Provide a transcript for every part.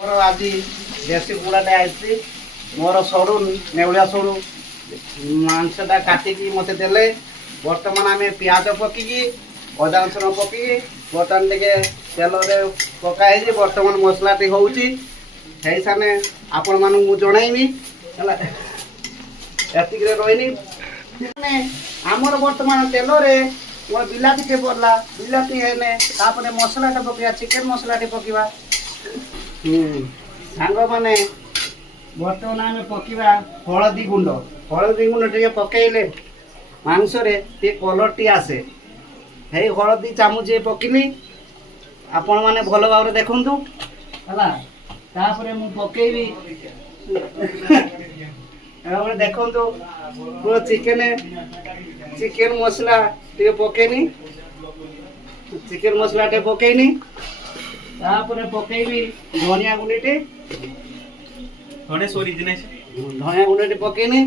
ମୋର ଆଜି ଦେଶୀ କୁକୁଡ଼ାଟେ ଆସିଛି। ମୋର ସରୁ ନେଉଳିଆ ସରୁ ମାଂସଟା କାଟିକି ମୋତେ ଦେଲେ। ବର୍ତ୍ତମାନ ଆମେ ପିଆଜ ପକେଇକି ଅଦା ରସୁଣ ପକେଇକି ବର୍ତ୍ତମାନ ଟିକେ ତେଲରେ ପକା ହେଇଛି। ବର୍ତ୍ତମାନ ମସଲାଟି ହେଉଛି ହେଇସାନେ ଆପଣମାନଙ୍କୁ ମୁଁ ଜଣାଇବି ହେଲା। ଏତିକିରେ ରହିନି ମାନେ ଆମର ବର୍ତ୍ତମାନ ତେଲରେ ମୋର ବିଲାତିଟେ ପଡ଼ିଲା। ବିଲାତି ହେଲେ ତାପରେ ମସଲାଟା ପକେଇବା, ଚିକେନ ମସଲାଟେ ପକେଇବା। ସାଙ୍ଗମାନେ ବର୍ତ୍ତମାନ ଆମେ ପକେଇବା ହଳଦୀ ଗୁଣ୍ଡ। ହଳଦୀ ଗୁଣ୍ଡ ଟିକେ ପକେଇଲେ ମାଂସରେ ଟିକେ କଲର୍ଟି ଆସେ। ହେଇ ହଳଦୀ ଚାମଚ ପକେଇଲି, ଆପଣମାନେ ଭଲ ଭାବରେ ଦେଖନ୍ତୁ ହେଲା। ତାପରେ ମୁଁ ପକେଇବି ତାପରେ ଦେଖନ୍ତୁ ପୁରା ଚିକେନ ମସଲା ଟିକେ ପକେଇନି। ଚିକେନ ମସଲା ଟିକେ ପକେଇନି। ତାପରେ ପକେଇବି ଧନିଆ ଗୁଣ୍ଡଟେ। ଧନିଆ ଗୁଣ୍ଡଟେ ପକେଇନି।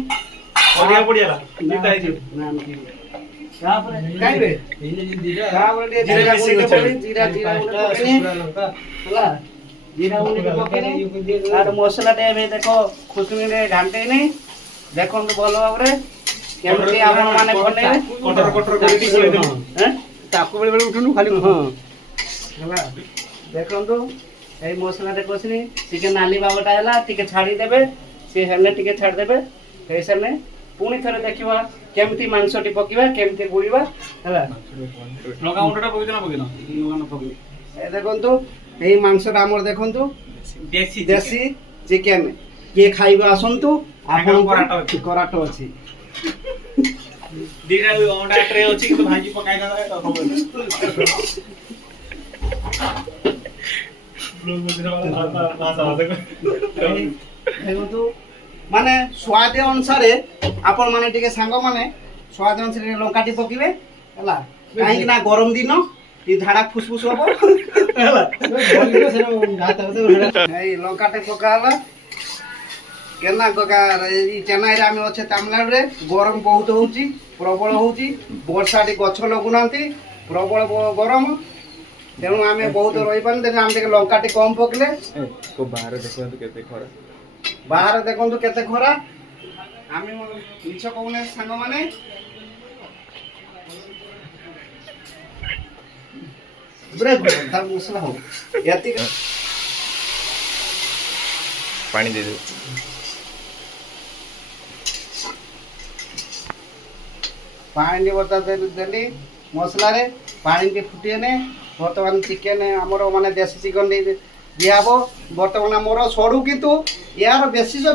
ତାପରେ ଖାଇବେ ତାପରେ ଟିକେ ଜିରା ଗୁଣ୍ଡ ପକେଇନି। ଜିରା ଗୁଣ୍ଡ ପକେଇନି ହେଲା। ଜିରା ଗୁଣ୍ଡ ପକେଇନି। ତାର ମସଲାଟେ ଏବେ ଦେଖ ଖୁସୁଣିରେ ଘାଣ୍ଟେଇନି। ଦେଖନ୍ତୁ ଭଲ ଭାବରେ କେମିତି ଆପଣ ମାନେ ବନେଇବେ। ତାକୁ ବେଳେ ବେଳେ ଉଠୁନୁ ଖାଲି ହଁ ହେଲା। ଦେଖନ୍ତୁ ଏଇ ମସଲାଟେ କଷିନି ଟିକେ ନାଲି ବାବଟା ହେଲା ଟିକେ ଛାଡ଼ିଦେବେ। ସେ ହେଲେ ଟିକେ ଛାଡ଼ିଦେବେ। ହେଇସାରିଲେ ପୁଣି ଥରେ ଦେଖିବା କେମିତି ମାଂସଟି ପକେଇବା, କେମିତି ଗୁଳିବା ହେଲା। ଦେଖନ୍ତୁ ଏଇ ମାଂସଟା ଆମର ଦେଖନ୍ତୁ ଦେଶୀ ଚିକେନ। କିଏ ଖାଇବା ଆସନ୍ତୁ, ଆପଣଙ୍କ କରାଟ ଅଛି। ଦେଖନ୍ତୁ ମାନେ ସ୍ୱାଦ ଅନୁସାରେ ଆପଣ ମାନେ ଟିକେ ସାଙ୍ଗମାନେ ସ୍ୱାଦ ଅନୁସାରେ ଲଙ୍କାଟି ପକେଇବେ ହେଲା। କାହିଁକି ନା ଗରମ ଦିନ ଏ ଝାଡ଼ା ଫୁସଫୁସ ହବ ହେଲା। ଏଇ ଲଙ୍କାଟେ ପକା ହେଲା। କେନା ଏଇ ଚେନ୍ନାଇରେ ଆମେ ଅଛେ ତାମିଲନାଡୁରେ ଗରମ ବହୁତ ହଉଛି, ପ୍ରବଳ ହଉଛି। ବର୍ଷାଟି ଗଛ ଲଗୁନାହାନ୍ତି, ପ୍ରବଳ ଗରମ। ତେଣୁ ଆମେ ବହୁତ ରହିପାରୁନି। ତେଣୁ ଆମେ ଟିକେ ଲଙ୍କାଟି କମ୍ ପକେଇଲେ। ବାହାରେ ଦେଖନ୍ତୁ କେତେ ଖରା। ଆମେ ମିଛ କହୁନେ ସାଙ୍ଗମାନେ। ମସଲା ହଉ ଏତିକି ପାଣି ଦେଇଦେବୁ। ପାଣି ବର୍ତ୍ତା ଦେଲି ମସଲାରେ। ପାଣି ଟିକେ ଫୁଟିଗଲେ ବର୍ତ୍ତମାନ ଚିକେନ ଆମର ମାନେ ଦେଶୀ ଚିକେନ ଦିଆହବ। ବର୍ତ୍ତମାନ ମୋର ସରୁ, କିନ୍ତୁ ଏହାର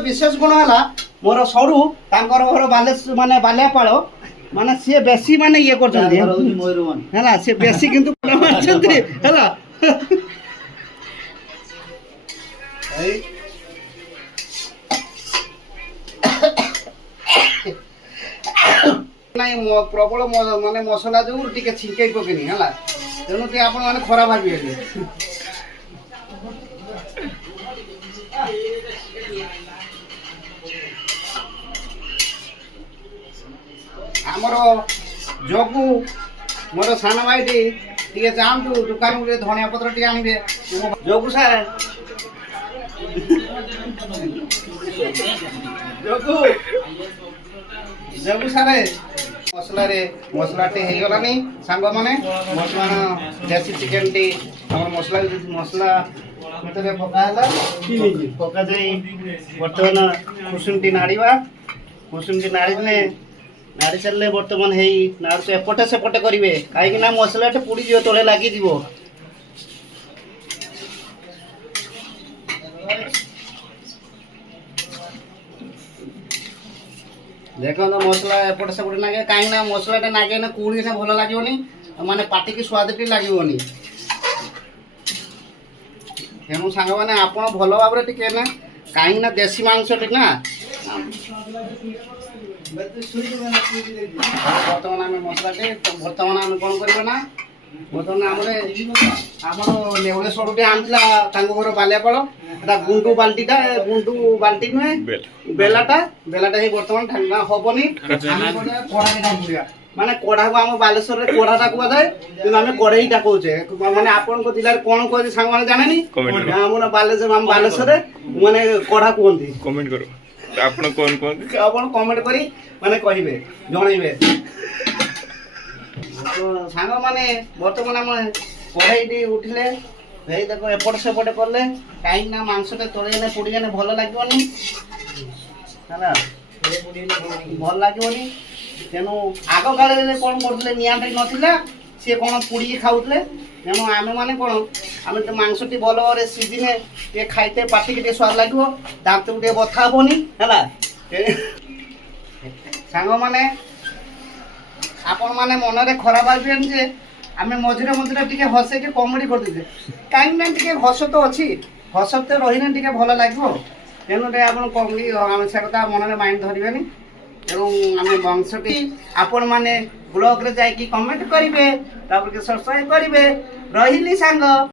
ବିଶେଷ ଗୁଣ ହେଲା ମୋର ସରୁ ତାଙ୍କର ଘର ମାନେ ବାଲିଆପାଳ ମାନେ ସିଏ ବେଶୀ ମାନେ ଇଏ କରୁଛନ୍ତି ହେଲା। ସିଏ ବେଶୀ କିନ୍ତୁ ମାରୁଛନ୍ତି ହେଲା। ନାଇଁ ପ୍ରବଳ ମାନେ ମସଲା ଯୋଗୁଁ ଟିକେ ଛିଙ୍କେଇ ପକେଇନି ହେଲା। ତେଣୁ ଟିକେ ଆପଣ ମାନେ ଖରାପ ଭାବିବେନି। ଆମର ଯୋଗୁ ମୋର ସାନ ଭାଇଟି ଟିକେ ଯାଆନ୍ତୁ ଦୋକାନକୁ ଟିକେ ଧନିଆ ପତ୍ର ଟିକେ ଆଣିବେ। ଯୋଗୁ ସାର୍ ଯୋଗୁ ସାରେ ମସଲାଟି ହେଇଗଲାନି ସାଙ୍ଗମାନେ। ବର୍ତ୍ତମାନ ଦେଶୀ ଚିକେନଟି ଆମର ମସଲା ଭିତରେ ପକା ହେଲା। ପକାଯାଇ ବର୍ତ୍ତମାନ କୁସୁମଟି ନାଡ଼ିବା। କୁସୁମଟି ନାଡ଼ି ସାରିଲେ ବର୍ତ୍ତମାନ ହେଇ ନାଡ଼ୁ ଏପଟେ ସେପଟେ କରିବେ, କାହିଁକି ନା ମସଲାଟା ପୋଡ଼ିଯିବ, ତଳେ ଲାଗିଯିବ। ଦେଖନ୍ତୁ ମସଲା ଏପଟେ ସେପଟେ ନାଗେ, କାହିଁକି ନା ମସଲାଟା ନାଗେ ନା କୁଡ଼ିଲେ ଭଲ ଲାଗିବନି, ମାନେ ପାଟିକି ସ୍ୱାଦଟି ଲାଗିବନି। ତେଣୁ ସାଙ୍ଗମାନେ ଆପଣ ଭଲ ଭାବରେ ଟିକେ ନା, କାହିଁକି ନା ଦେଶୀ ମାଂସଟି ନା। ବର୍ତ୍ତମାନ ଆମେ ମସଲାଟି ବର୍ତ୍ତମାନ ଆମେ କ'ଣ କରିବା ନା, ବର୍ତ୍ତମାନ ଆମର ନେଉଳେ ସରୁଟେ ଆଣିଥିଲା ତାଙ୍କ ଘର ବାଲିଆପାଳ। এটা গুন্ডু বালতিটা গুন্ডু বালতি নয় বেলাটা হেই বর্তমান ঠান্ডা হবনি। আমি বলে কড়াইটা ঢালিবা ମାନେ କଢାକୁ ଆମ ବାଲେଶ୍ୱରରେ କଢାଟା କୁହାଯାଏ କିନ୍ତୁ ଆମେ କଢେଇଟା କହୁଛେ ମାନେ ଆପଣଙ୍କ ଜିଲ୍ଲାରେ କଣ କୁହନ୍ତି ସାଙ୍ଗମାନେ ଜାଣେନି ଆମର ବାଲେଶ୍ୱରରେ ମାନେ କଢା କୁହନ୍ତି କମେଣ୍ଟ କର ଆପଣ କଣ କୁହନ୍ତି ଆପଣ କମେଣ୍ଟ କରି ମାନେ କହିବେ ଜଣେଇବେ ସାଙ୍ଗମାନେ ବର୍ତ୍ତମାନ ଆମେ କଢେଇଟି ଉଠିଲେ ଭାଇ ଦେଖ ଏପଟ ସେପଟ କଲେ କାହିଁକି ନା ମାଂସଟା ତଳେଇଲେ ପୋଡ଼ିଗଲେ ଭଲ ଲାଗିବନି ହେଲା ଭଲ ଲାଗିବନି ତେଣୁ ଆଗ କାଳରେ କ'ଣ କରୁଥିଲେ ନିଆଁଟା ନଥିଲା ସିଏ କ'ଣ ପୋଡ଼ିକି ଖାଉଥିଲେ ତେଣୁ ଆମେମାନେ କ'ଣ ଆମେ ତ ମାଂସଟି ଭଲ ଭାବରେ ସିଝିଲେ ଟିକେ ଖାଇତେ ପାଟିକି ଟିକେ ସ୍ୱାଦ ଲାଗିବ ଦାନ୍ତକୁ ଟିକେ ବଥା ହେବନି ହେଲା ସାଙ୍ଗମାନେ ଆପଣମାନେ ମନରେ ଖରାପ ଭାବିବେନି ଯେ ଆମେ ମଝିରେ ମଝିରେ ଟିକେ ହସେଇକି କମେଡ଼ି କରିଦେଇଛେ କାହିଁକି ନା ଟିକେ ହସ ତ ଅଛି ହସ ତ ରହିଲେ ଟିକେ ଭଲ ଲାଗିବ ତେଣୁ ଟିକେ ଆପଣ କମେଡ଼ି ଆମେ ସେ କଥା ମନରେ ମାଇଣ୍ଡ ଧରିବେନି ତେଣୁ ଆମେ ବଂଶଟି ଆପଣମାନେ ବ୍ଲଗ୍ରେ ଯାଇକି କମେଣ୍ଟ କରିବେ ତାପରେ ସବସ୍କ୍ରାଇବ୍ କରିବେ ରହିଲି ସାଙ୍ଗ।